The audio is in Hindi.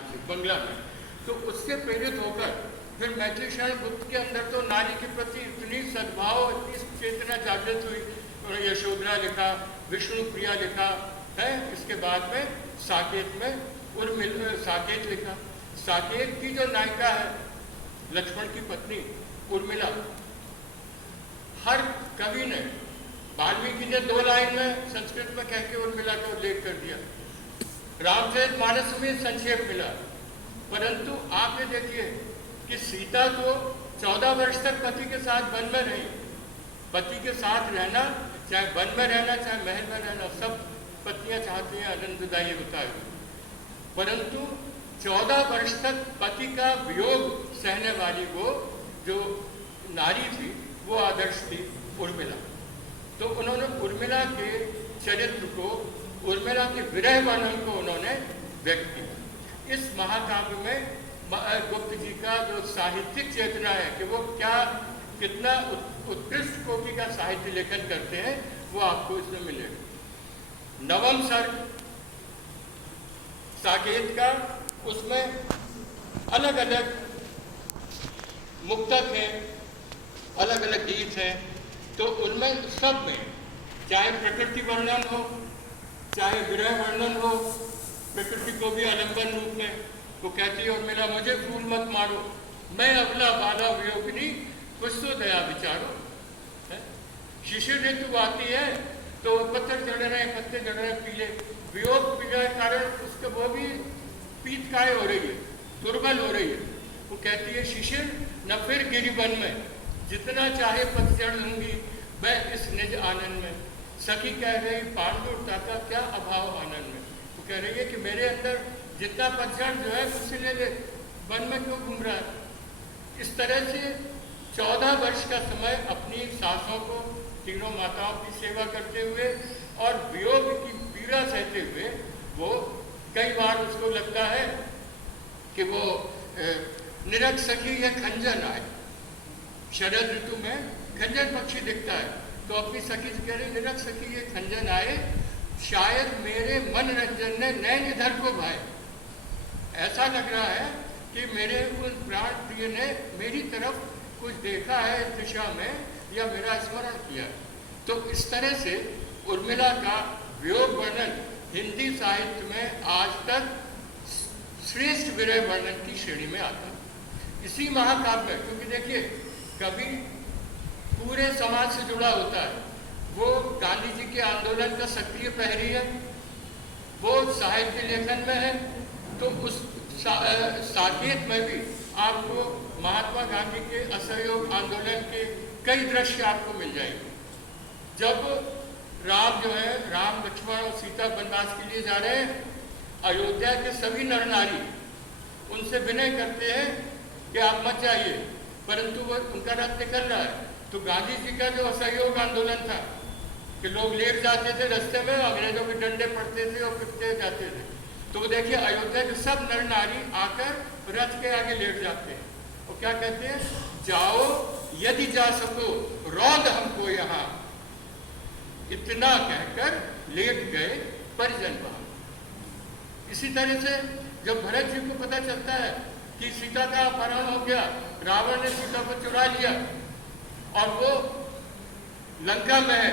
किसी बंगला में। तो उससे प्रेरित होकर फिर मैथिली शरण गुप्त के अंदर तो नारी के प्रति इतनी सद्भाव, इतनी चेतना जागृत हुई। उन्होंने यशोधरा लिखा, विष्णु प्रिया लिखा है। इसके बाद में साकेत में साकेत लिखा। साकेत की जो नायिका है लक्ष्मण की पत्नी उर्मिला, हर कवि ने, वाल्मीकि ने 2 लाइन में संस्कृत में कह के उर्मिला का उल्लेख कर दिया। रामचरितमानस में संक्षेप मिला। परंतु आप ये देखिए कि सीता को 14 वर्ष तक पति के साथ वन में रही। पति के साथ रहना, चाहे वन में रहना चाहे महल में रहना, सब पत्नियां चाहती हैं आनंददायी होता है। परंतु 14 वर्ष तक पति का वियोग सहने वाली वो जो नारी थी वो आदर्श थी उर्मिला। तो उन्होंने उर्मिला के चरित्र को, उर्मिला के विरह वर्णन को उन्होंने व्यक्त किया। इस महाकाव्य में गुप्त जी का जो साहित्यिक चेतना है कि वो कितना उत्कृष्ट कोटि का साहित्य लेखन करते हैं, वो आपको इसमें मिलेगा। नवम सर्ग साकेत का, उसमें अलग अलग मुक्तक हैं, अलग अलग गीत हैं। तो उनमें सब में चाहे प्रकृति वर्णन हो, चाहे विरह वर्णन हो, प्रकृति को भी आलंबन रूप में वो कहती है उर्मिला मुझे फूल मत मारो, मैं अबला बाला वियोगिनी कुछ तो दया विचारो। शिशिर ऋतु आती है तो पत्थर चढ़ रहे हैं, पत्ते चढ़ रहे हैं पीले, वियोग पीड़ा के कारण उसके वो भी पीतकाय हो रही है, दुर्बल हो रही है। वो कहती है शिशिर न फिर गिरी वन में, जितना चाहे पतझड़ लूंगी मैं इस निज आनंद में। सखी कह रही पांडुरता का क्या अभाव आनंद में। वो कह रही है कि मेरे अंदर जितना पतझड़ जो है उससे ले ले, वन में क्यों घूम रहा है। इस तरह से 14 वर्ष का समय अपनी सासों को, तीनों माताओं की सेवा करते हुए और वियोग की पीड़ा सहते हुए, वो कई बार उसको लगता है कि वो निरख सखी है खंजन आए। शरद ऋतु में खंजन पक्षी दिखता है तो अपनी सखी से कह रही निरख सखी ये खंजन आए, शायद मेरे मन रंजन ने नैन इधर को भाए। ऐसा लग रहा है कि मेरे उस प्राण प्रिय ने मेरी तरफ कुछ देखा है इस दिशा में या मेरा स्मरण किया। तो इस तरह से उर्मिला का वियोग वर्णन हिंदी साहित्य में आज तक श्रेष्ठ विरह वर्णन की श्रेणी में आता है। इसी महाकाव्य में, क्योंकि देखिए कवि पूरे समाज से जुड़ा होता है, वो गांधी जी के आंदोलन का सक्रिय प्रहरी है, वो साहित्य लेखन में है। तो उस साकेत में भी आपको महात्मा गांधी के असहयोग आंदोलन के कई दृश्य आपको मिल जाएंगे। जब राम जो है, राम लक्ष्मण और सीता वनवास के लिए जा रहे हैं, अयोध्या के सभी नर नारी उनसे विनय करते हैं कि आप मत जाइए, परंतु वो उनका रथ निकल रहा है। तो गांधी जी का जो असहयोग आंदोलन था कि लोग लेट जाते थे रास्ते में, अंग्रेजों के डंडे पड़ते थे और पिटते जाते थे। तो वो देखिए अयोध्या के सब नर नारी आकर रथ के आगे लेट जाते हैं और क्या कहते हैं, जाओ यदि जा सको रौंद हमको यहाँ, इतना कहकर लेट गए परिजन वहां। इसी तरह से जब भरत जी को पता चलता है कि सीता का अपहरण हो गया, रावण ने सीता को चुरा लिया और वो लंका में है,